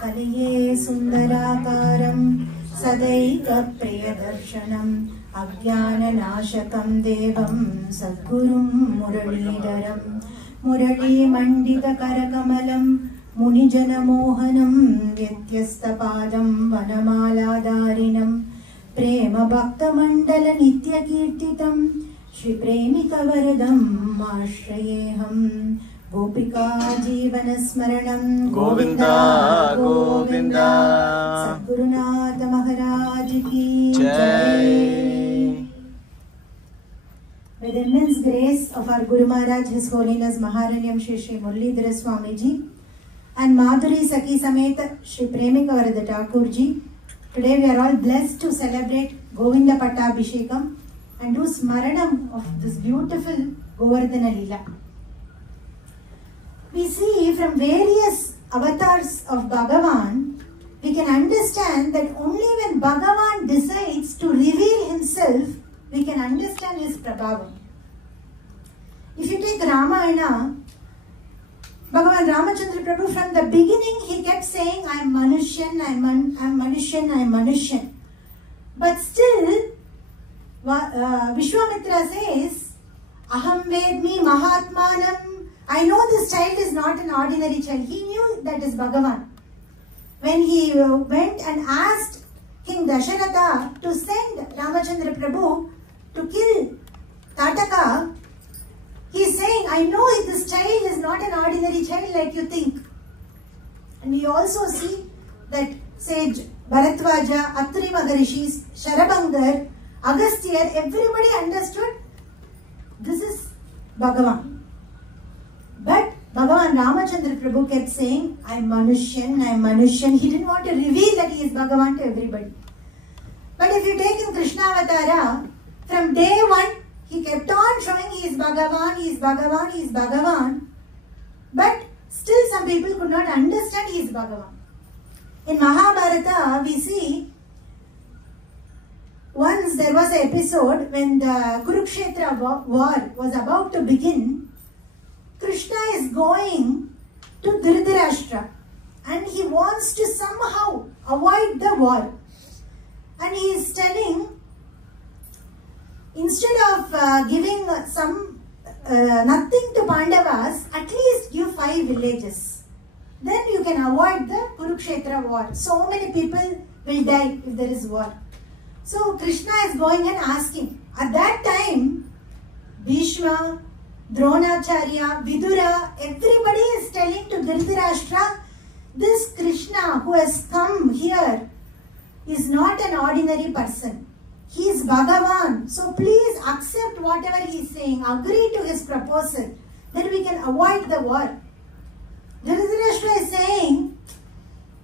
कलिये सुंदराकारं सदैकप्रियदर्शनम् अज्ञाननाशकं देवं सद्गुरुं मुरलीधरं मुरलीमण्डितकरकमलं मुनिजनमोहनं व्यत्यस्तपादं वनमालाधारिणं प्रेमभक्तमण्डलनित्यकीर्तितं श्रीप्रेमिकवरदम् आश्रयेऽहम् गोपिका जीवनस्मरणं गोविंदा गोविंदा सद्गुरुनाथ महाराज की जय। With immense grace of our Guru Maharaj, His Holiness Maharanyam Shri Shri Muralidhara Swamiji and Madhuri Sakhi Sameta Shri Premikavarada Thakur Ji, today we are all blessed to celebrate Govinda Pattabhishekam and do Smaranam of this beautiful Govardhana leela. We see from various avatars of Bhagavan, we can understand that only when Bhagavan decides to reveal himself, we can understand his prabhavam. If you take Ramayana, Bhagavan Ramachandra Prabhu, from the beginning he kept saying, I am Manushyan, I am Manushyan, I am Manushyan. But still, Vishwamitra says, Aham Vedmi Mahatmanam. I know this child is not an ordinary child. He knew that is Bhagavan. When he went and asked King Dasharatha to send Ramachandra Prabhu to kill Tataka, he is saying, I know this child is not an ordinary child like you think. And we also see that sage Bharatwaja, Atri Maharishis, Sharabangar, Agastya, everybody understood this is Bhagavan. But Bhagavan Ramachandra Prabhu kept saying, I am Manushyan, I am Manushyan. He didn't want to reveal that he is Bhagavan to everybody. But if you take in Krishna Avatara, from day one, he kept on showing he is Bhagavan, he is Bhagavan, he is Bhagavan. But still some people could not understand he is Bhagavan. In Mahabharata, we see, once there was an episode when the Kurukshetra war was about to begin. Krishna is going to Dhritarashtra and he wants to somehow avoid the war. And he is telling, instead of giving nothing to Pandavas, at least give 5 villages. Then you can avoid the Kurukshetra war. So many people will die if there is war. So Krishna is going and asking. At that time, Bhishma, Dronacharya, Vidura, everybody is telling to Dhritarashtra, this Krishna who has come here is not an ordinary person. He is Bhagavan. So please accept whatever he is saying. Agree to his proposal. Then we can avoid the war. Dhritarashtra is saying,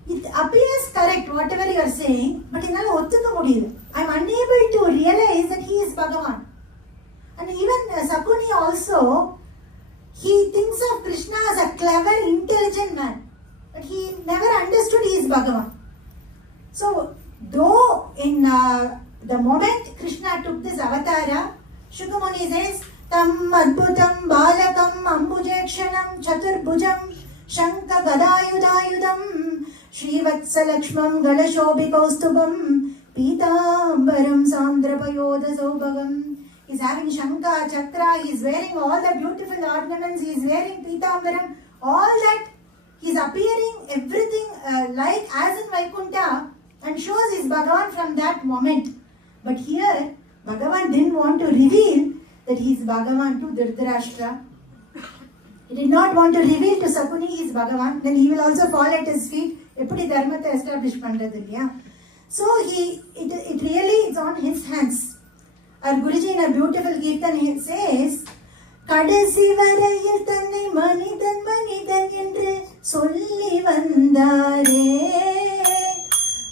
it appears correct whatever you are saying, but I am unable to realize that he is Bhagavan. And even Sakuni also, he thinks of Krishna as a clever, intelligent man. But he never understood he is Bhagavan. So, though in the moment Krishna took this avatara, Shukamuni says, Tam adbhutam balakam ambujekshanam chaturbhujam shanka gadayudayudam Srivatsalakshmam galashobhikaustubam pitambaram sandrapayoda saubhagam. He is having Shanka, Chakra, he is wearing all the beautiful ornaments, he is wearing Pitambaram, all that, he is appearing everything like as in Vaikuntha and shows his Bhagavan from that moment. But here, Bhagavan didn't want to reveal that he is Bhagavan to Dhritarashtra. He did not want to reveal to Sakuni he is Bhagavan, then he will also fall at his feet. Eppadi dharmata establish pandradilya. So it really is on his hands. Our Guruji in a beautiful Kirtan says, Kadasi varayil thanai manidan manidan endru solli vandare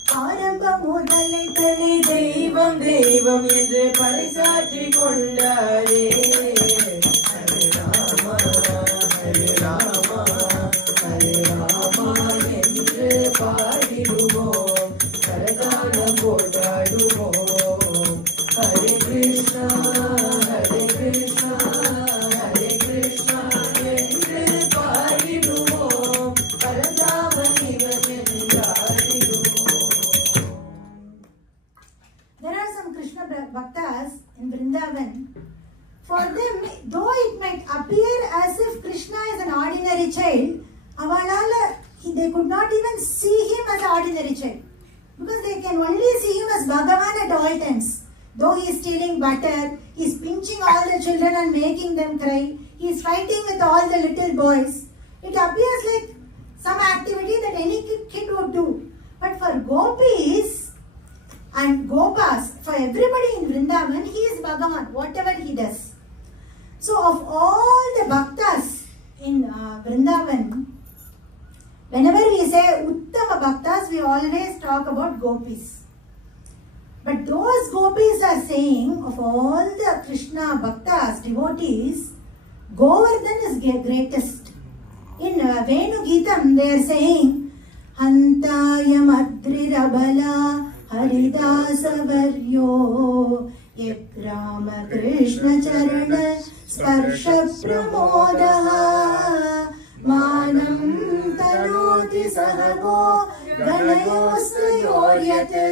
Aramba mudalai thane deivam deivam endru parisatri kondare Hare Rama Hare Rama Hare Rama endru paadiduvom Karakana podaduvom Hare Krishna Hare Krishna Hare Krishna Hare ordinary child. Because they can only see him as Bhagavan at all times. Though he is stealing butter, he is pinching all the children and making them cry. He is fighting with all the little boys. It appears like some activity that any kid would do. But for gopis and gopas, for everybody in Vrindavan, he is Bhagavan, whatever he does. So of all the bhaktas in Vrindavan, whenever we say Uttama bhaktas, we always talk about gopis. But those gopis are saying, of all the Krishna bhaktas, devotees, Govardhan is greatest. In Venu Geetam, they are saying, Hantaya Madrirabala Haridasa Varyo Yekrama Krishna Charana Sparsha Pramodaha Manam Tanoti Sahago Ganayostayoryate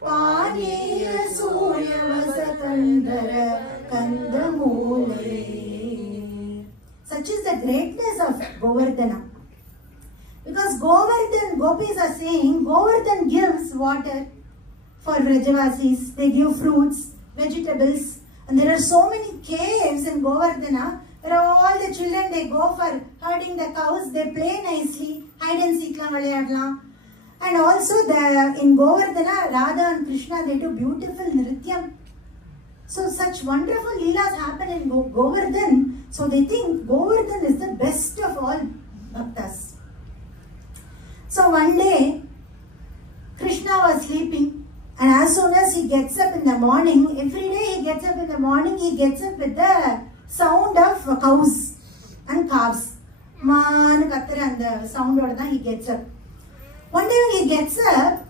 Paniya Surya Vasakandara Kandamule. Such is the greatness of Govardhana. Because Govardhan, gopis are saying, Govardhan gives water for Vrajavasis. They give fruits, vegetables. And there are so many caves in Govardhana where all the children, they go for herding the cows. They play nicely, hide and seek. And also in Govardhana, Radha and Krishna, they do beautiful nrityam. So such wonderful leelas happen in Govardhan. So they think Govardhan is the best of all bhaktas. So one day, Krishna was sleeping, and as soon as he gets up in the morning, every day he gets up in the morning, he gets up with the sound of cows and calves. Man kathara and the sound of he gets up. One day when he gets up,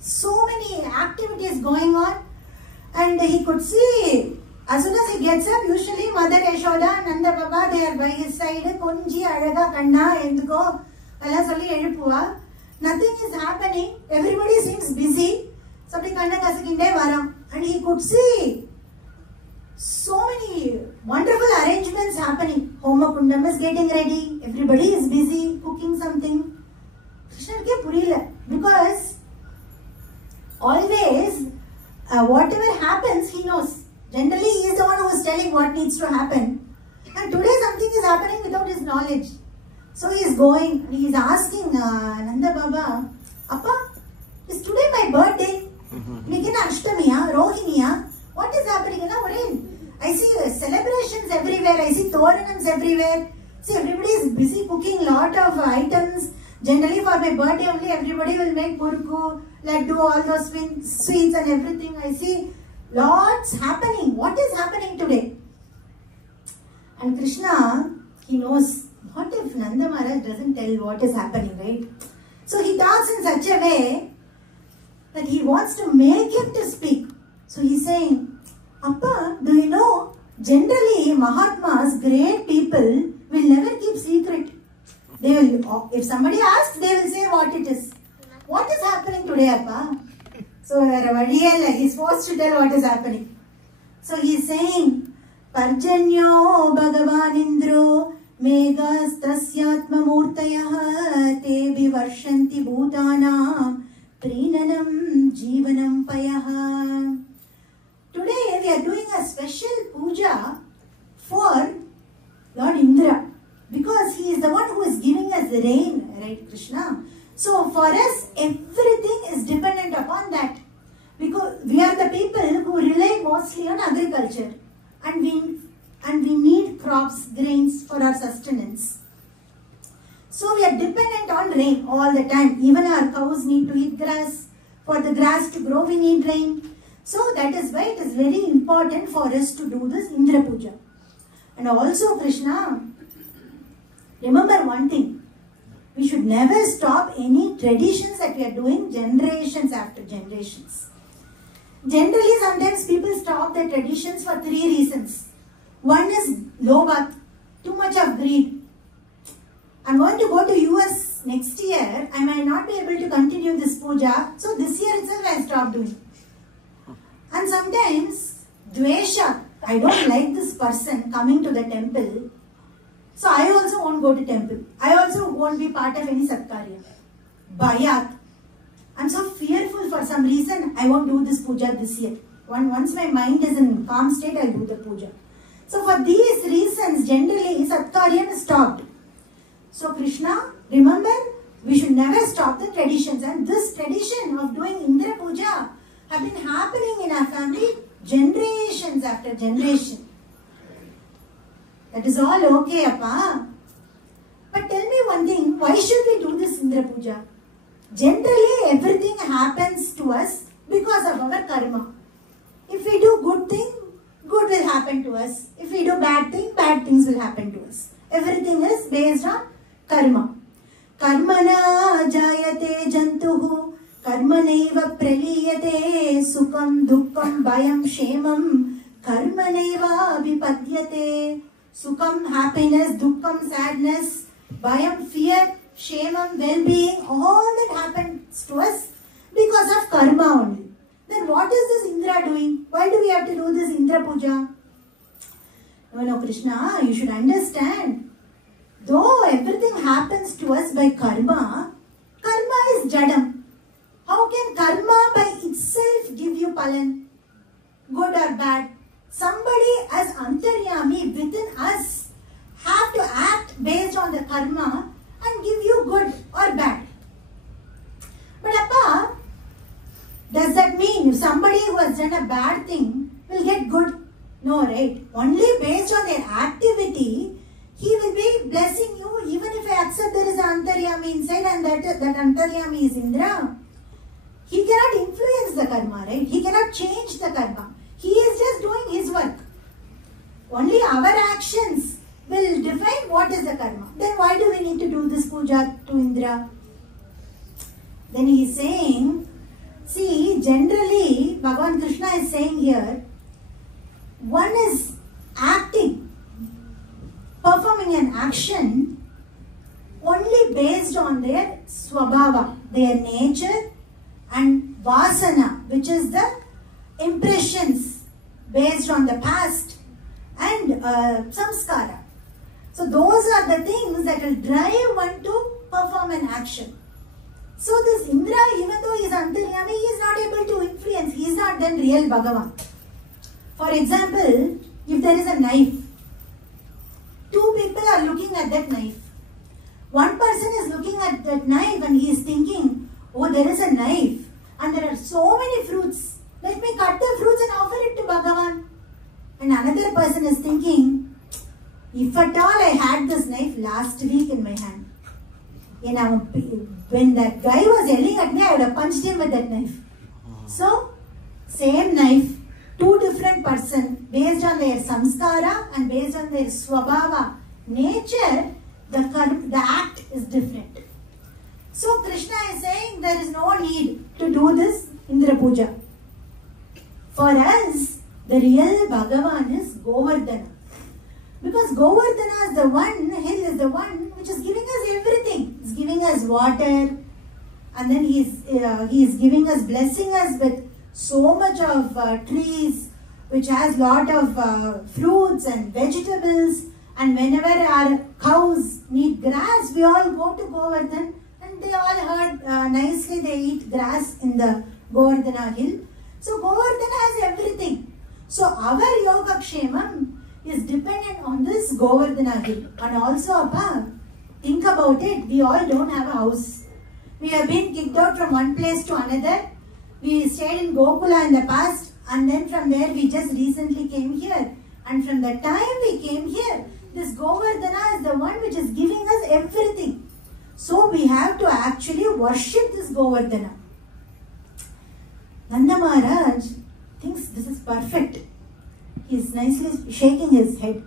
so many activities going on, and he could see. As soon as he gets up, usually Mother Yashoda and Nanda Baba, they are by his side. Konji, Adaga, Kanna, Enduko, Alasali, Edipua. Nothing is happening. Everybody seems busy. Somebody Kanna Kasakinde Varam. And he could see so many wonderful arrangements happening. Homa Kundam is getting ready. Everybody is busy cooking something. Krishna ke purila. Because always, whatever happens, he knows. Generally, he is the one who is telling what needs to happen. And today something is happening without his knowledge. So he is going, he is asking Nanda Baba, Appa, is today my birthday? Ashtamiya, Rohiniya, what is happening? I see celebrations everywhere, I see Toranams everywhere. See, everybody is busy cooking lot of items. Generally for my birthday only, everybody will make murku, laddu, all those sweets and everything. I see lots happening. What is happening today? And Krishna, he knows, what if Nanda Maharaj doesn't tell what is happening, right? So he talks in such a way that he wants to make him to speak. So he's saying, Appa, do you know, generally Mahatmas, great people, will never keep secret. They will, if somebody asks, they will say what it is. What is happening today, Appa? So he's forced to tell what is happening. So he is saying, Parjanyo Bhagavanindro Megas Tasyatma Murtayaha Te Vivarshanti Bhutanam Prinanam Jivanam Payaha. Today we are doing a special puja for Lord Indra, because he is the one who is giving us the rain, right, Krishna? So for us, everything is dependent upon that, because we are the people who rely mostly on agriculture, and we need crops, grains for our sustenance. So we are dependent on rain all the time. Even our cows need to eat grass. For the grass to grow, we need rain. So that is why it is very important for us to do this Indra Puja. And also, Krishna, remember one thing. We should never stop any traditions that we are doing generations after generations. Generally, sometimes people stop their traditions for 3 reasons. One is lobhat, too much of greed. I'm going to go to US next year. I might not be able to continue this puja. So this year itself I stopped doing. And sometimes dvesha. I don't like this person coming to the temple. So I also won't go to temple. I also won't be part of any satkarya. Bhayat. I'm so fearful for some reason. I won't do this puja this year. Once my mind is in calm state, I'll do the puja. So for these reasons, generally, satkaryam is stopped. So Krishna, remember, we should never stop the traditions. And this tradition of doing Indra puja have been happening in our family generations after generation. That is all okay, Appa. But tell me one thing, why should we do this Indra puja? Generally, everything happens to us because of our karma. If we do good thing, good will happen to us. If we do bad thing, bad things will happen to us. Everything is based on karma. Karmana jayate jantuhu, karmanaiva praliyate, sukham dukkham bhayam shemam, karmanaiva vipadyate. Sukham, happiness, dukkham, sadness, bhayam, fear, shemam, well-being, all that happens to us because of karma only. Then what is this Indra doing? Why do we have to do this Indra puja? No, Krishna, you should understand. Though everything happens to us by karma, karma is jadam. How can karma by itself give you palan? Good or bad? Somebody as antaryami within us have to act based on the karma and give you good or bad. But Appa, does that mean if somebody who has done a bad thing will get good? No, right? Only based on their activity, he will be blessing you, even if I accept there is an antaryami inside and that antaryami is Indra. He cannot influence the karma, right? He cannot change the karma. He is just doing his work. Only our actions will define what is the karma. Then why do we need to do this puja to Indra? Then he is saying, see, generally, Bhagavan Krishna is saying here, one is acting, performing an action only based on their swabhava, their nature, and vasana, which is the impressions based on the past, and samskara. So those are the things that will drive one to perform an action. So this Indra, even though he is antaryami, he is not able to influence. He is not then real Bhagavan. For example, if there is a knife, two people are looking at that knife. One person is looking at that knife and he is thinking, oh, there is a knife and there are so many fruits. Let me cut the fruits and offer it to Bhagavan. And another person is thinking, if at all I had this knife last week in my hand. When that guy was yelling at me, I would have punched him with that knife. So, same knife, two different persons, based on their samskara and based on their swabhava nature, the act is different. So, Krishna is saying there is no need to do this Indra puja. For us, the real Bhagavan is Govardhana. Because Govardhana is the one, hill is the one which is giving us everything. He's giving us water, and then he is giving us, blessing us with so much of trees which has lot of fruits and vegetables. And whenever our cows need grass, we all go to Govardhan, and they all heard nicely, they eat grass in the Govardhana hill. So Govardhana has everything. So our Yogakshemam is dependent on this Govardhana hill. And also, Appa, think about it, we all don't have a house. We have been kicked out from one place to another. We stayed in Gokula in the past, and then from there we just recently came here. And from the time we came here, this Govardhana is the one which is giving us everything. So we have to actually worship this Govardhana. Nanda Maharaj thinks this is perfect. He is nicely shaking his head.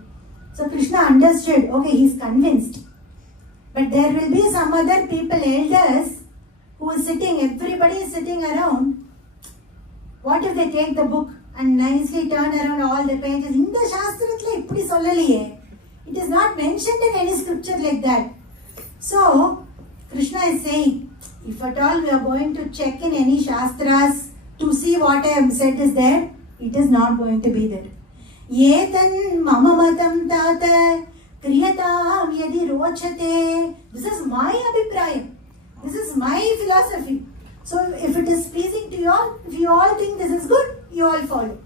So Krishna understood, okay, he is convinced. But there will be some other people, elders, who is sitting, everybody is sitting around. What if they take the book and nicely turn around all the pages? In the Shastrathla, ippadi sollaliye. It is not mentioned in any scripture like that. So, Krishna is saying, if at all we are going to check in any Shastras to see what I have said is there, it is not going to be there. Yetan mama matam tata Kriyatam yadi rochate. This is my abhiprayam. This is my philosophy. So if it is pleasing to you all, if you all think this is good, you all follow.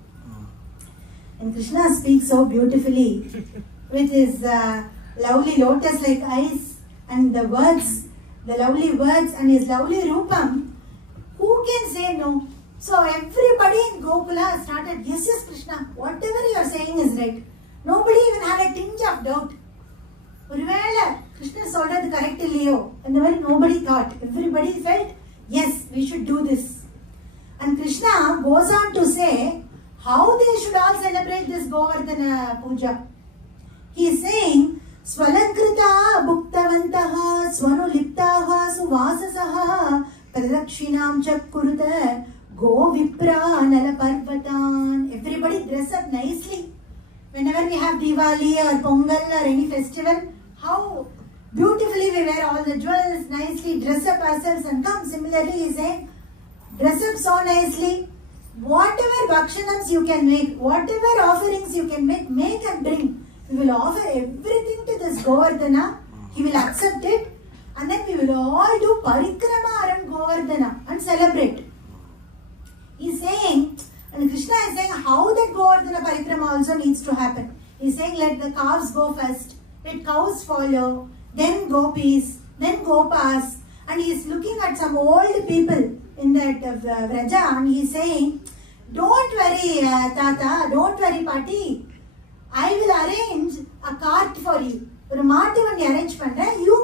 And Krishna speaks so beautifully with his lovely lotus-like eyes and the words, the lovely words and his lovely rupam. Who can say no? So everybody in Gokula started, yes, yes, Krishna, whatever you are saying is right. Nobody even had a tinge of doubt. Krishna solved the correct Leo. And the way nobody thought. Everybody felt, yes, we should do this. And Krishna goes on to say how they should all celebrate this Govardhana Puja. He is saying, Swalankrita bhuktavantaha swanuliptaha suvasasaha pradakshinam chakkuruta go vipra nala parvatan. Everybody dress up nicely. Whenever we have Diwali or Pongal or any festival, how beautifully we wear all the jewels, nicely dress up ourselves and come. Similarly, he is saying, dress up so nicely. Whatever bhakshanams you can make, whatever offerings you can make and bring. We will offer everything to this Govardhana. He will accept it. And then we will all do parikrama around Govardhana and celebrate. He is saying, and Krishna is saying how that Govardhana parikrama also needs to happen. He is saying let the calves go first, let cows follow, then gopis, then gopas. And he is looking at some old people in that Vraja and he is saying, don't worry Tata, don't worry Pati. I will arrange a cart for you. You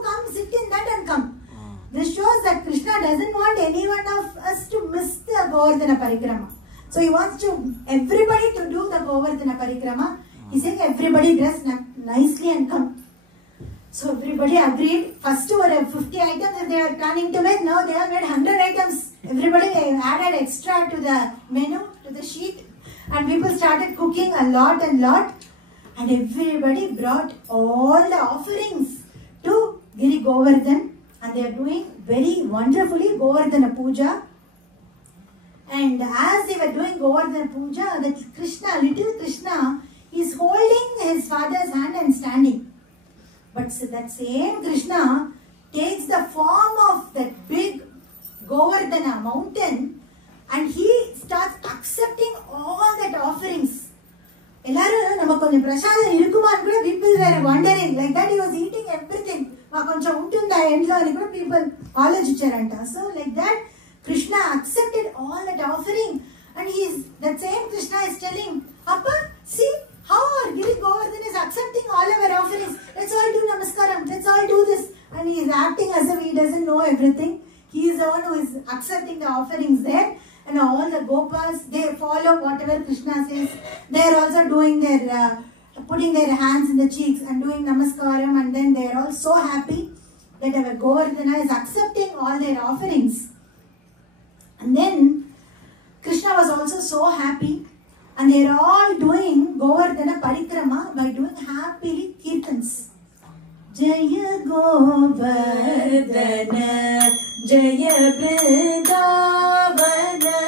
come, sit in that and come. This shows that Krishna doesn't want any one of us to miss the Govardhana parikrama. So he wants everybody to do the Govardhana parikrama. He's saying everybody dress nicely and come. So everybody agreed. First were 50 items if they were planning to make. Now they have made 100 items. Everybody added extra to the menu, to the sheet. And people started cooking a lot. And everybody brought all the offerings to Giri Govardhan. And they are doing very wonderfully Govardhana Puja. And as they were doing Govardhana Puja, the Krishna, little Krishna, is holding his father's hand and standing. But that same Krishna takes the form of that big Govardhana mountain and he starts accepting all that offerings. People were wondering, like that he was eating everything. People so like that, Krishna accepted all that offering. And that same Krishna is telling, Appa, see how our Giri Govardhan is accepting all our offerings. Let's all do namaskaram. Let's all do this. And he is acting as if he doesn't know everything. He is the one who is accepting the offerings there. And all the gopas, they follow whatever Krishna says. They are also doing their, putting their hands in the cheeks and doing namaskaram. And then they are all so happy that our Govardhana is accepting all their offerings. And then Krishna was also so happy. And they are all doing Govardhana parikrama by doing happily kirtans. Jeya Govardhana, Jeya Vrindavana,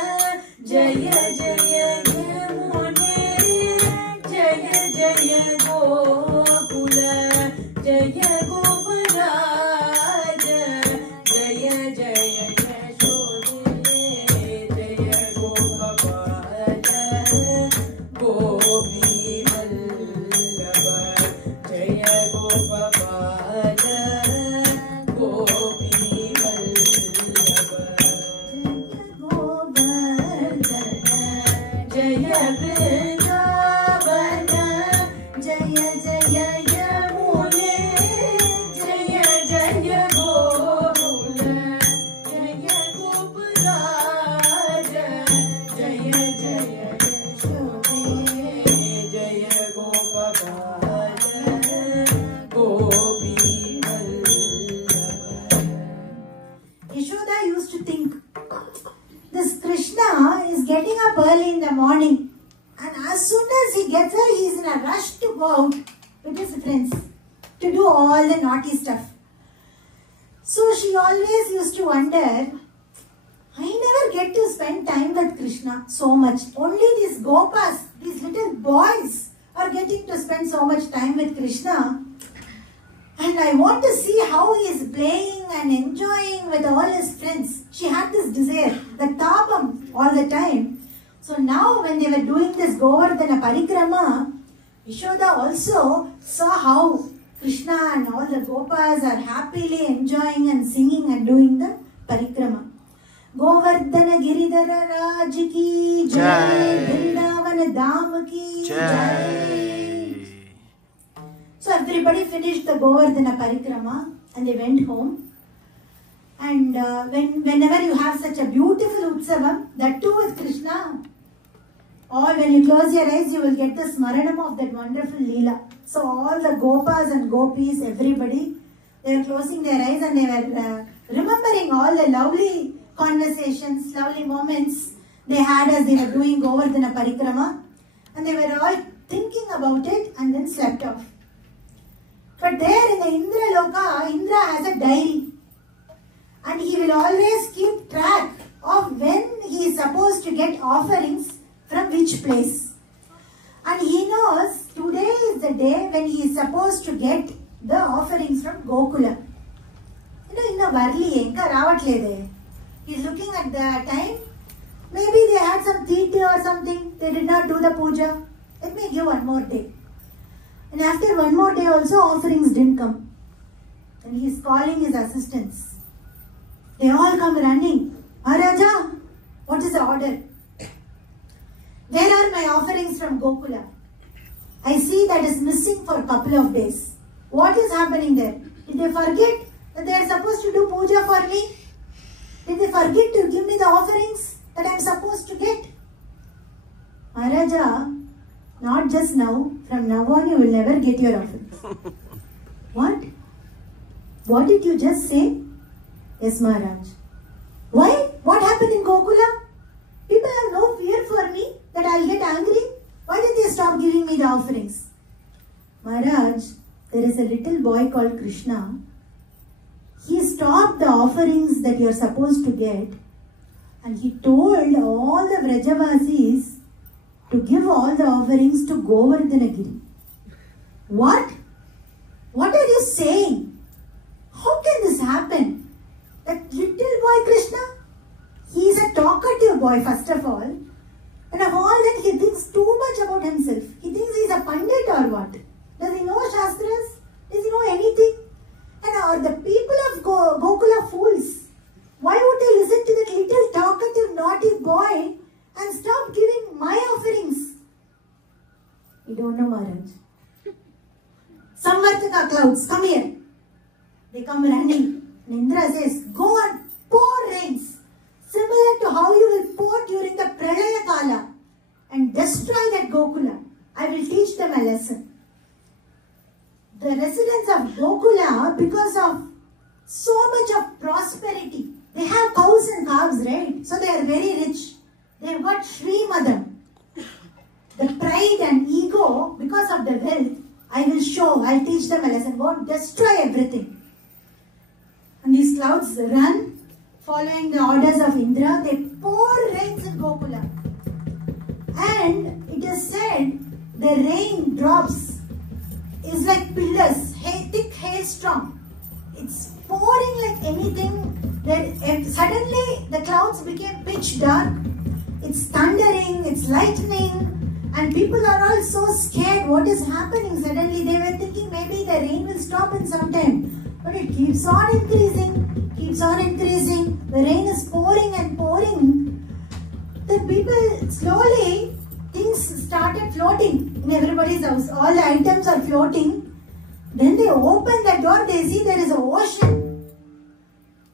Jeya Jeya Yamune, Jeya Jeya Gokula, Jeya Govaraja, Jeya Jeya Yashode, Jeya Gopavada, Gopi Vallabha, Jeya Gopavada, Gopi Vallabha, Jeya Vrindavana, Jeya Jeya Yamune, Jeya Jeya Gokula, Jeya Goparaja, Jeya Jeya Yashode, Jeya Gopavada, Gopi Vallabha. Yashoda used to think, this Krishna is getting up early in the morning and as soon as he gets up, he is in a rush to go out with his friends to do all the naughty stuff. So she always used to wonder, I never get to spend time with Krishna so much. Only these gopas, these little boys are getting to spend so much time with Krishna. And I want to see how he is playing and enjoying with all his friends. She had this desire, the tapam all the time. So now when they were doing this Govardhana Parikrama, Yashoda also saw how Krishna and all the Gopas are happily enjoying and singing and doing the Parikrama. Govardhana Giridhara Raj ki Jai, Vrindavana Dham ki Jai. So everybody finished the Govardhana Parikrama and they went home. And whenever you have such a beautiful Utsavam, that too with Krishna, or when you close your eyes, you will get the smaranam of that wonderful leela. So all the Gopas and Gopis, everybody, they were closing their eyes and they were remembering all the lovely conversations, lovely moments they had as they were doing Govardhana Parikrama. And they were all thinking about it and then slept off. But there in the Indra Loka, Indra has a diary. And he will always keep track of when he is supposed to get offerings from which place. And he knows today is the day when he is supposed to get the offerings from Gokula. Inna varli enka ravatlede. He is looking at the time. Maybe they had some titi or something. They did not do the puja. Let me give one more day. And after one more day also offerings didn't come. And he is calling his assistants. They all come running. Maharaja, what is the order? Where are my offerings from Gokula? I see that is missing for a couple of days. What is happening there? Did they forget that they are supposed to do puja for me? Did they forget to give me the offerings that I am supposed to get? Maharaja, not just now. From now on you will never get your offerings. What? What did you just say? Yes, Maharaj. Why? What happened in Gokula? People have no fear for me that I will get angry. Why did they stop giving me the offerings? Maharaj, there is a little boy called Krishna. He stopped the offerings that you are supposed to get and he told all the Vrajavasis to give all the offerings to Govardhana Giri. What? What are you saying? How can this happen? That little boy Krishna, he is a talkative boy first of all. And of all that, he thinks too much about himself. He thinks he is a pandit or what? Does he know Shastras? Does he know anything? And are the people of Gokula fools? Why would they listen to that little talkative naughty boy and stop giving my offerings? We don't know, Maharaj. Samvartaka clouds, come here. They come running. And Indra says, go and pour rains. Similar to how you will pour during the Pralaya Kala and destroy that Gokula. I will teach them a lesson. The residents of Gokula, because of so much of prosperity, they have cows and calves, right? So they are very rich. They have got Srimadam. The pride and ego, because of the wealth, I will show, I will teach them a lesson. Go and destroy everything. And these clouds run, following the orders of Indra. They pour rains in Gokula. And it is said, the rain drops is like pillars, thick hailstorm. It's pouring like anything. Then suddenly the clouds became pitch dark. It's thundering, it's lightning. And people are all so scared. What is happening? Suddenly they were thinking maybe the rain will stop in some time. But it keeps on increasing. Keeps on increasing. The rain is pouring and pouring. The people slowly, things started floating in everybody's house. All the items are floating. Then they open the door. They see there is an ocean.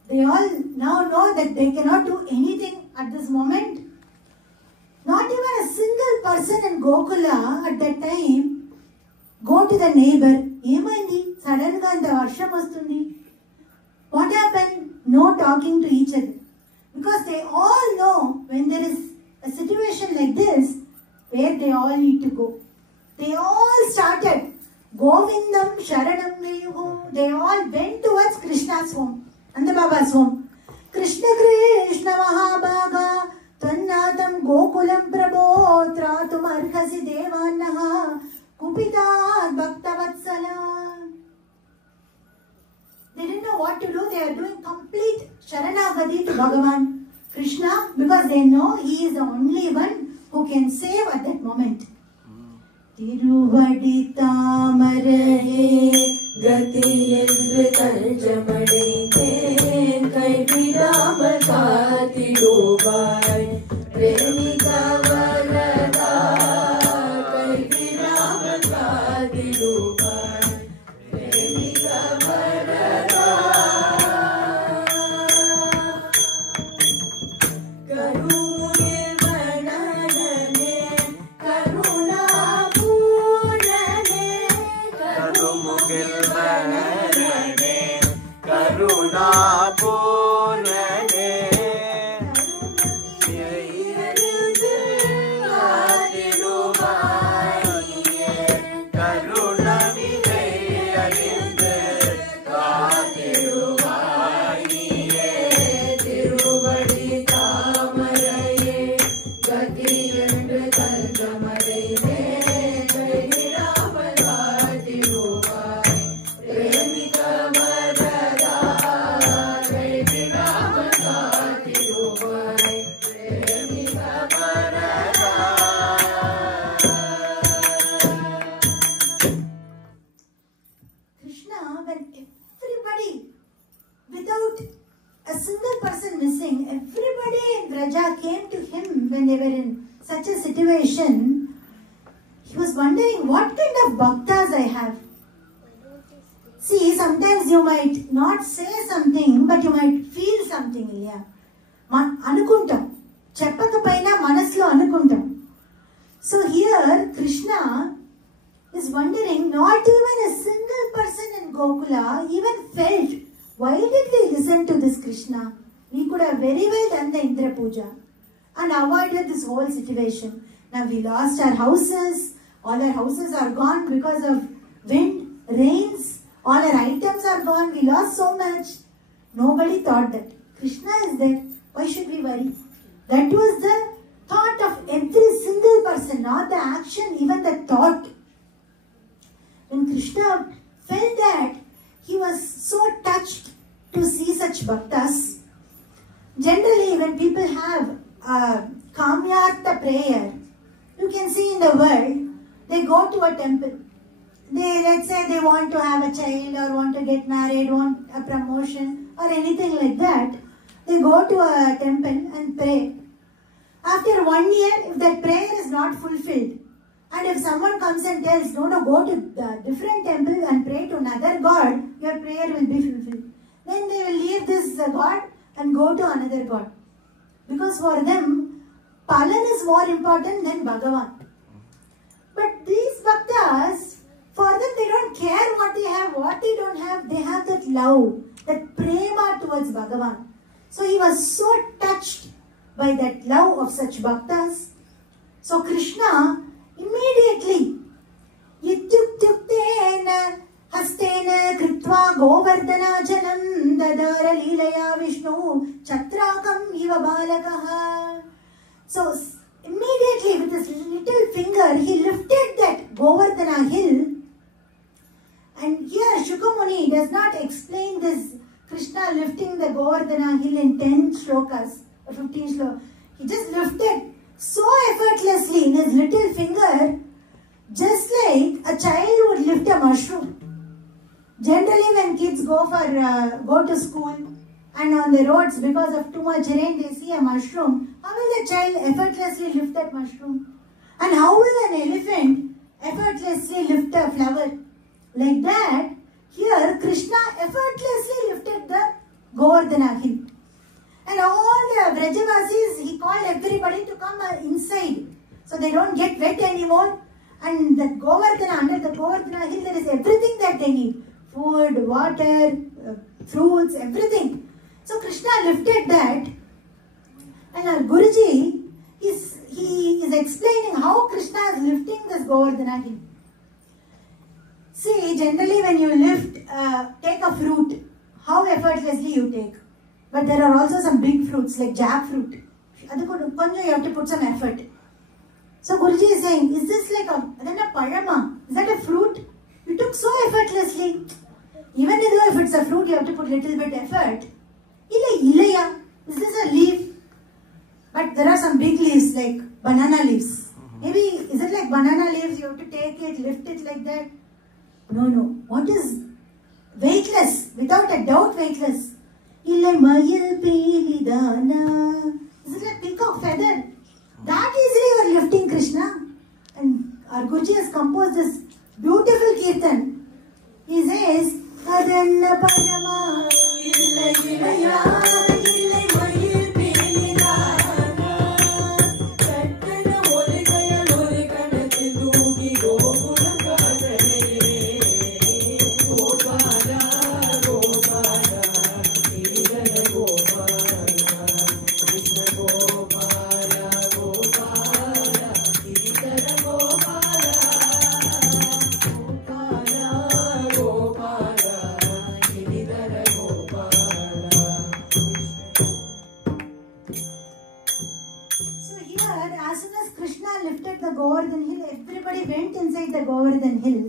They all now know that they cannot do anything at this moment. Not even a single person in Gokula at that time go to the neighbor. Emaindi, sudden ga anta varsham vastundi. What happened? No talking to each other. Because they all know when there is a situation like this, where they all need to go. They all started Govindam Sharanam Vayuhu. They all went towards Krishna's home, Nanda Baba's home. Krishna Krishna Mahabhaga Tannatam Gokulam Prabho Tratum Arhasi Devanaha Kupita Bhaktavatsala. they are doing complete Sharanagati to Bhagavan Krishna because they know he is the only one who can save at that moment. Tiruvadi tamaraye gati endru tanjamadaithen kai vidamal kaathiruvaai premika varada kai vidamal kaathiruvaai premika varada karumugil vananane karuna Karuna Purnane Karuna Vidayarinde Kathiruvaiye Tiruvadi Tamaraye Gati Endru Tanjamadaithe came to him when they were in such a situation. He was wondering what kind of bhaktas I have. See, sometimes you might not say something, but you might feel something. Anukuntam. Cheppakapaina manaslo anukuntam. So here, Krishna is wondering, not even a single person in Gokula even felt, why did we listen to this Krishna? We could have very well done the Indra Puja and avoided this whole situation. Now we lost our houses. All our houses are gone because of wind, rains. All our items are gone. We lost so much. Nobody thought that. Krishna is there. Why should we worry? That was the thought of every single person, not the action, even the thought. When Krishna felt that, he was so touched to see such bhaktas. Generally, when people have Kamyartha prayer, you can see in the world, they go to a temple. Let's say they want to have a child or want to get married, want a promotion or anything like that. They go to a temple and pray. After 1 year, if that prayer is not fulfilled, and if someone comes and tells, no, go to the different temple and pray to another god, your prayer will be fulfilled. Then they will leave this god and go to another god. Because for them, Palan is more important than Bhagavan. But these bhaktas, for them they don't care what they have, what they don't have. They have that love, that prema towards Bhagavan. So he was so touched by that love of such bhaktas. So Krishna immediately, Yityuktyuktena hastena kritva Govardhana janam dadara leelaya Vishnu chatrakam iva balakaha. So immediately with his little finger, he lifted that Govardhana hill. And here Shukamuni does not explain this Krishna lifting the Govardhana hill in 10 shlokas or 15 shlokas. He just lifted so effortlessly in his little finger, just like a child would lift a mushroom. Generally when kids go to school and on the roads because of too much rain they see a mushroom, how will the child effortlessly lift that mushroom? And how will an elephant effortlessly lift a flower? Like that, here Krishna effortlessly lifted the Govardhana hill. And all the Vrajavasis, he called everybody to come inside so they don't get wet anymore. And the Govardhana, under the Govardhana hill, there is everything that they need. Food, water, fruits, everything. So Krishna lifted that. And our Guruji, he is explaining how Krishna is lifting this Govardhana hill. See, generally when you lift, take a fruit, how effortlessly you take. But there are also some big fruits like jackfruit. You have to put some effort. So Guruji is saying, is this like a palama? Is that a fruit? You took so effortlessly. Even though if it's a fruit, you have to put little bit effort. Illaya, is this a leaf? But there are some big leaves like banana leaves. Maybe, is it like banana leaves? You have to take it, lift it like that? No. What is weightless? Without a doubt, weightless. Illai mayil peelidana. Is it like peacock feather? That easily you are lifting Krishna. And our Guruji has composed this beautiful kirtan. He says, Adanna Parama Illai Illaya Illai mayil peelidana. Sattana Molikaya Molikana Tinduki Gopura Kadare. Gopala, Gopala, Giridhara Gopala, Krishna Gopala, Gopala, Giridhara Gopala, Gopala, Gopala, Giridhara Gopala. So here, as soon as Krishna lifted the Govardhan hill, everybody went inside the Govardhan hill.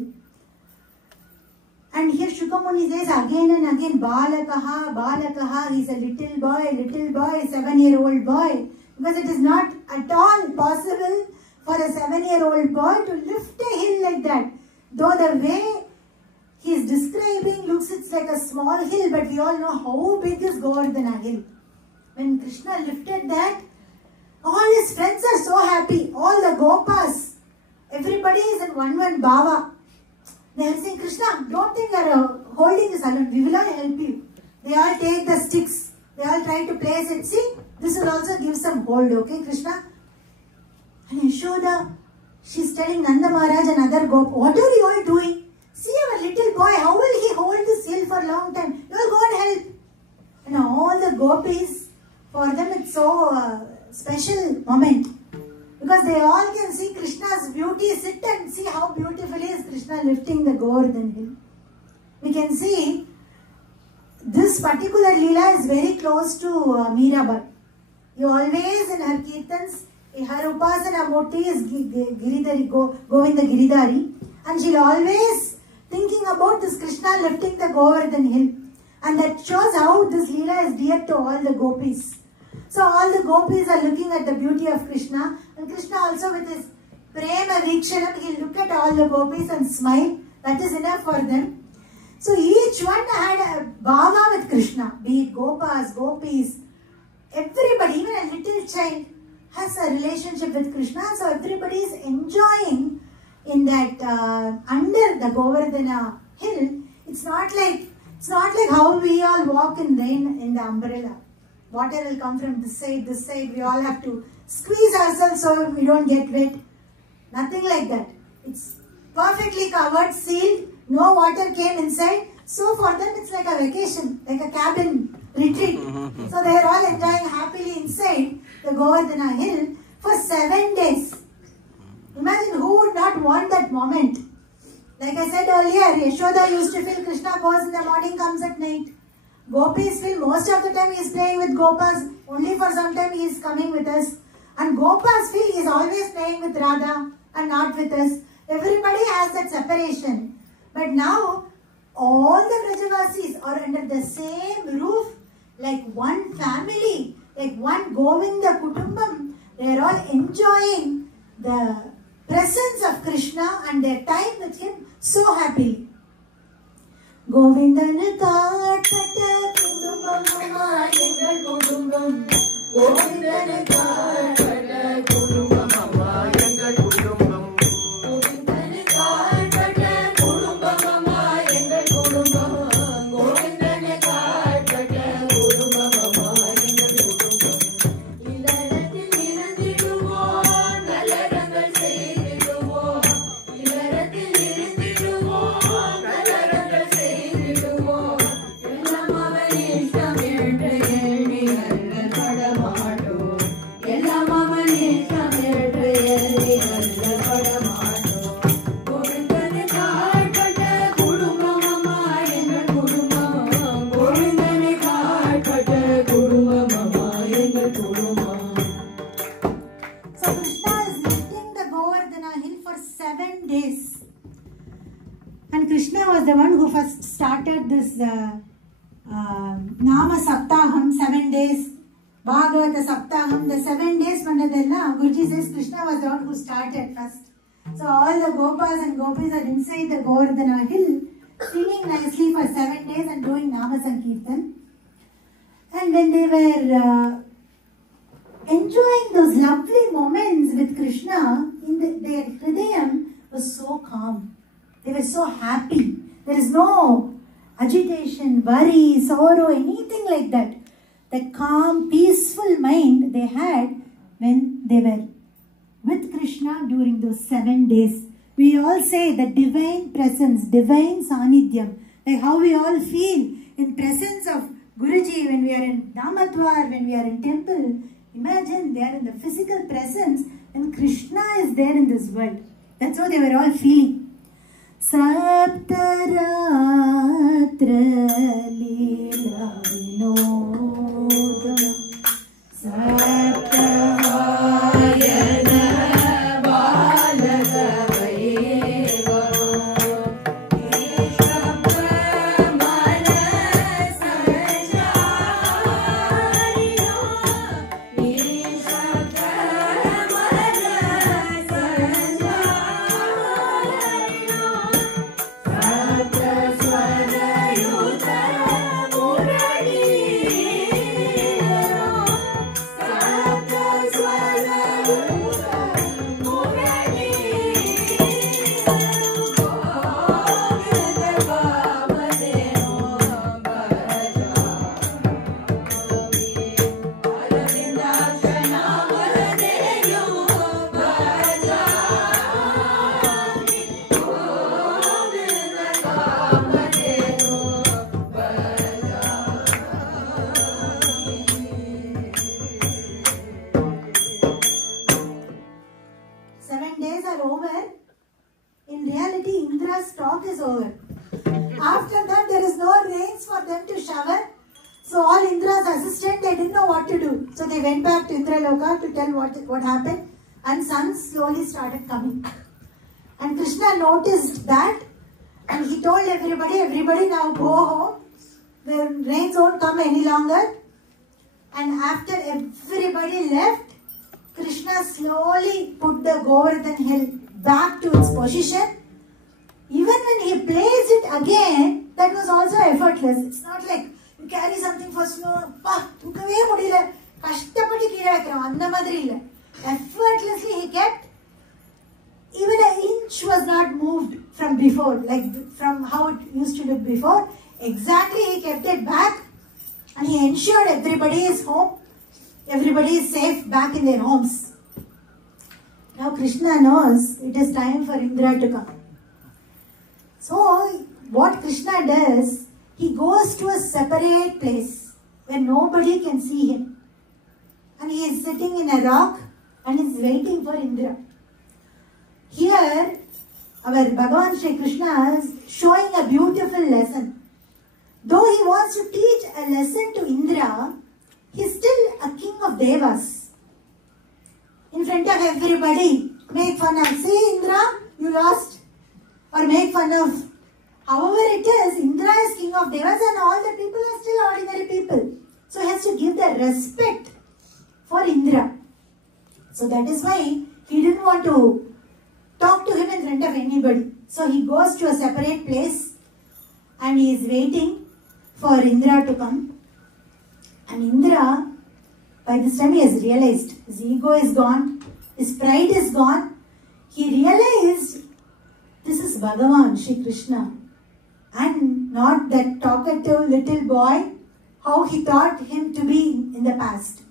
And here Shukamuni says again and again, Balakaha, Balakaha, he's a little boy, 7-year-old boy. Because it is not at all possible for a 7-year-old boy to lift a hill like that. Though the way he is describing looks it's like a small hill, but we all know how big is Govardhana hill. When Krishna lifted that, all his friends are so happy. All the Gopas, everybody is in one bhava. They are saying, Krishna, don't think you are holding this alone. We will all help you. They all take the sticks. They all try to place it. See, this will also give some hold, okay, Krishna? And Yashoda, she's telling Nanda Maharaj and other Gop, what are you all doing? See our little boy, how will he hold this hill for a long time? You all go and help. And all the Gopis, for them it's so special moment. Because they all can see Krishna's beauty. Sit and see how beautifully is Krishna lifting the Govardhan hill. We can see this particular leela is very close to Mirabai. You always in her kirtans, her upasana murti is Giridhari, Govinda Giridhari. And she'll always thinking about this Krishna lifting the Govardhan hill. And that shows how this leela is dear to all the gopis. So all the gopis are looking at the beauty of Krishna. And Krishna also with his prema vikshanam, he'll look at all the gopis and smile. That is enough for them. So each one had a bhava with Krishna. Be it gopas, gopis, everybody, even a little child has a relationship with Krishna. So everybody is enjoying in that under the Govardhana hill. It's not like how we all walk in rain in the umbrella. Water will come from this side. We all have to squeeze ourselves so we don't get wet. Nothing like that. It's perfectly covered, sealed. No water came inside. So for them it's like a vacation, like a cabin retreat. So they are all enjoying happily inside the Govardhana hill for 7 days. Imagine who would not want that moment. Like I said earlier, Yashoda used to feel Krishna goes in the morning, comes at night. Gopis feel most of the time he is playing with Gopas, only for some time he is coming with us. And Gopas feel he is always playing with Radha and not with us. Everybody has that separation. But now, all the Vrajavasis are under the same roof, like one family, like one Govinda Kutumbam. They are all enjoying the presence of Krishna and their time with him so happily. Govindana Kaata Kudumbam Engal Kudumbam. Govindana Kaata Kudumbam Engal Kudumbam. Govindana Kaata Kudumbam Engal Kudumbam. Govindana Kaata Kudumbam Engal Kudumbam. Ilarathil irandiduvo nalarangal seididuvo. Ilarathil irandiduvo nalarangal seididuvo. Ellam avan ishtam endru elli nallar padamaadu. And Krishna was the one who first started this Nama Saptaham, 7 days. Bhagavata Saptaham, the 7 days Mandadella, Guruji says Krishna was the one who started first. So all the Gopas and Gopis are inside the Govardhana hill, singing nicely for 7 days and doing Nama Sankirtan. And when they were enjoying those lovely moments with Krishna, their Hridayam was so calm. They were so happy. There is no agitation, worry, sorrow, anything like that. The calm, peaceful mind they had when they were with Krishna during those 7 days. We all say the divine presence, divine sanidhyam, like how we all feel in presence of Guruji when we are in Namatwar, when we are in temple. Imagine they are in the physical presence and Krishna is there in this world. That's how they were all feeling. Saptaratra leela vinodam Saptavayana balagavaiva Ishapramana sanjarino Ishapramana sanjarino Saptasvarayuta Muralidharo Saptasvarayuta Muralidharo Govinda Vamadeno Bhajami Aravindashana Varadeyo Bhajami Govinda Vamadeno Bhajami. 7 days are over. In reality, Indra's talk is over. After that, there is no rains for them to shower. So all Indra's assistants, they didn't know what to do. So they went back to Indraloka to tell what happened. And sun slowly started coming. And Krishna noticed that. And he told everybody now go home. The rains won't come any longer. And after everybody left, Krishna slowly put the Govardhan hill back to its position. Even when he placed it again, that was also effortless. It's not like you carry something for slow, effortlessly he kept. Even an inch was not moved from before, like from how it used to look before. Exactly he kept it back and he ensured everybody is home. Everybody is safe back in their homes. Now Krishna knows it is time for Indra to come. So what Krishna does, he goes to a separate place where nobody can see him. And he is sitting in a rock and is waiting for Indra. Here, our Bhagavan Shri Krishna is showing a beautiful lesson. Though he wants to teach a lesson to Indra, he is still a king of Devas. In front of everybody, make fun of, see Indra, you lost. Or make fun of. However it is, Indra is king of Devas and all the people are still ordinary people. So he has to give the respect for Indra. So that is why he didn't want to talk to him in front of anybody. So he goes to a separate place and he is waiting for Indra to come. And Indra, by this time he has realized his ego is gone, his pride is gone. He realized this is Bhagavan Shri Krishna and not that talkative little boy, how he thought him to be in the past.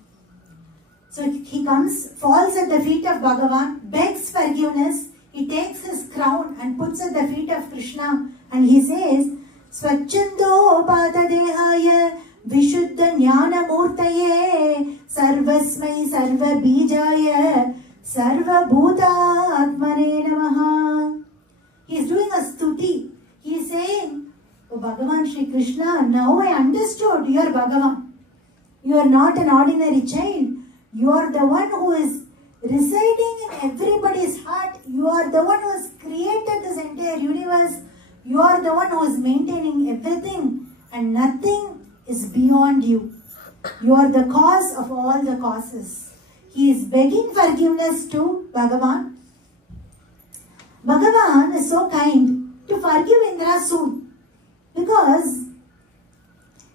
So he comes, falls at the feet of Bhagavan, begs forgiveness. He takes his crown and puts at the feet of Krishna and he says, Swachando Padadehaya Vishuddha Jnana Murtaye Sarvasmai Sarva Bijaya Sarva Bhuta Atmane Namaha. He is doing a stuti. He is saying, Oh Bhagavan Shri Krishna, now I understood you are Bhagavan. You are not an ordinary child. You are the one who is residing in everybody's heart. You are the one who has created this entire universe You are the one who is maintaining everything, and nothing is beyond you. You are the cause of all the causes. He is begging forgiveness to Bhagavan. Bhagavan is so kind to forgive Indra soon, because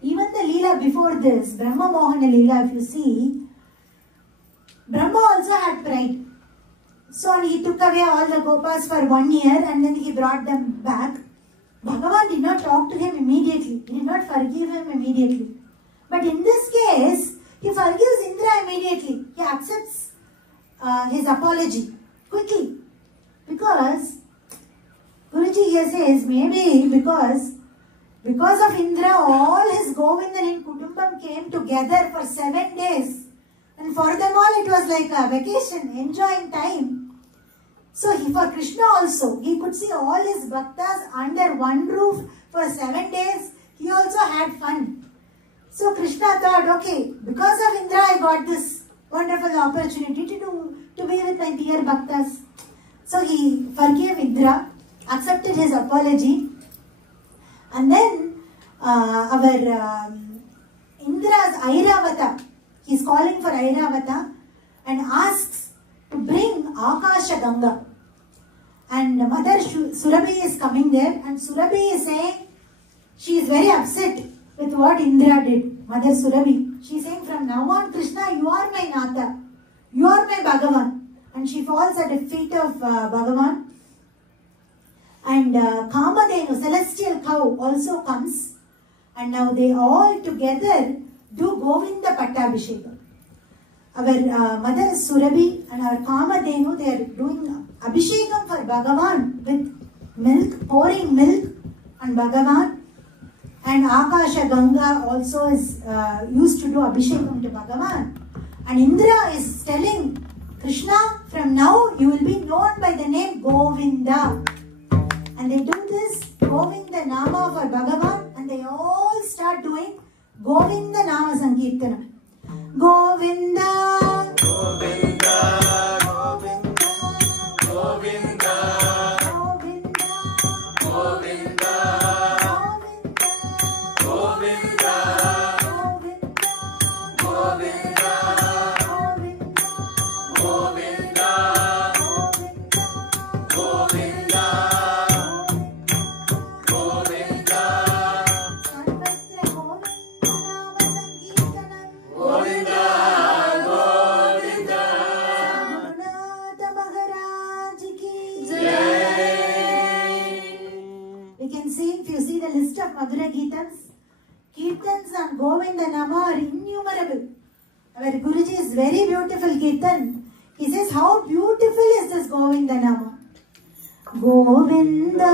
even the Leela before this, Brahma Mohana Leela, if you see, Brahma also had pride. So he took away all the Gopas for 1 year and then he brought them back. Bhagavan did not talk to him immediately. He did not forgive him immediately. But in this case, he forgives Indra immediately. He accepts his apology quickly. Because Guruji here says, maybe because of Indra, all his Govindan in Kudumbam came together for 7 days. And for them all, it was like a vacation, enjoying time. So for Krishna also, he could see all his bhaktas under one roof for 7 days. He also had fun. So Krishna thought, okay, because of Indra, I got this wonderful opportunity to be with my dear bhaktas. So he forgave Indra, accepted his apology, and then our Indra's Airavata, he is calling for Airavata and asks to bring Akasha Ganga. And Mother Surabhi is coming there, and Surabhi is saying she is very upset with what Indra did. Mother Surabhi, she is saying, from now on, Krishna, you are my Nata, you are my Bhagavan. And she falls at the feet of Bhagavan. And Kamadhenu, celestial cow, also comes. And now they all together do Govinda Pattabhishekam. Our Mother Surabhi and our Kamadhenu, they are doing Abhishekam for Bhagavan with milk, pouring milk on Bhagavan. And Akasha Ganga also is used to do Abhishekam to Bhagavan. And Indra is telling Krishna, from now you will be known by the name Govinda. And they do this Govinda Nama for Bhagavan, and they all start doing Govinda Nama Sankirtana. Govinda, Govinda, Govinda, Govinda, Govinda, Govinda, Govinda, Govinda, Govinda, Govinda, Govinda, Govinda, Govinda, Raghunath Maharaj ki Jai. We can see, if you see the list of Madhura Kirtans on Govinda Nama are innumerable. Our Guruji is very beautiful Kirtan. He says, how beautiful is this Govinda Nama? Govinda,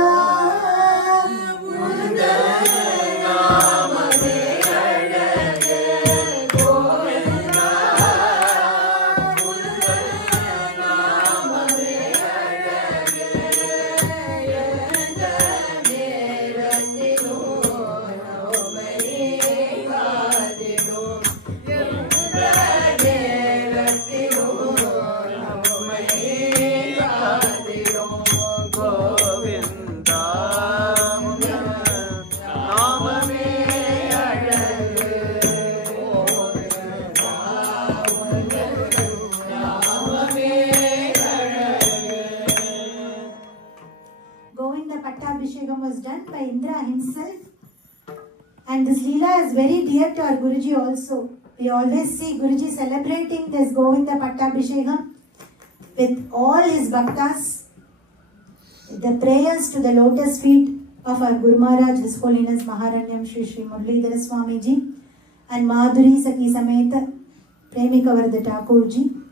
Govinda Pattabhishekam was done by Indra himself. And this Leela is very dear to our Guruji also. We always see Guruji celebrating this Govinda Pattabhishekam with all his bhaktas, with the prayers to the lotus feet of our Guru Maharaj, His Holiness Maharanyam Shri Shri Muralidhara Swamiji, and Madhuri Saki Sameta Premika Varda Thakurji.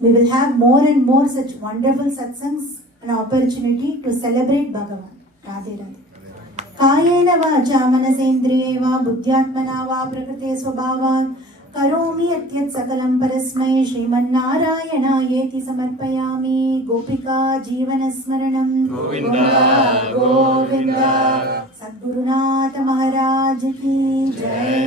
We will have more and more such wonderful satsangs, an opportunity to celebrate Bhagavan. Radhe Radhe. Kayena vacha manasendriyeva buddhyatmana va prakrite swabhavan karomi atyat sakalam parasmai Srimannarayana samarpayami. Gopika Jeevana Smaranam Govinda Govinda. Sadgurunath Maharaj ki Jai.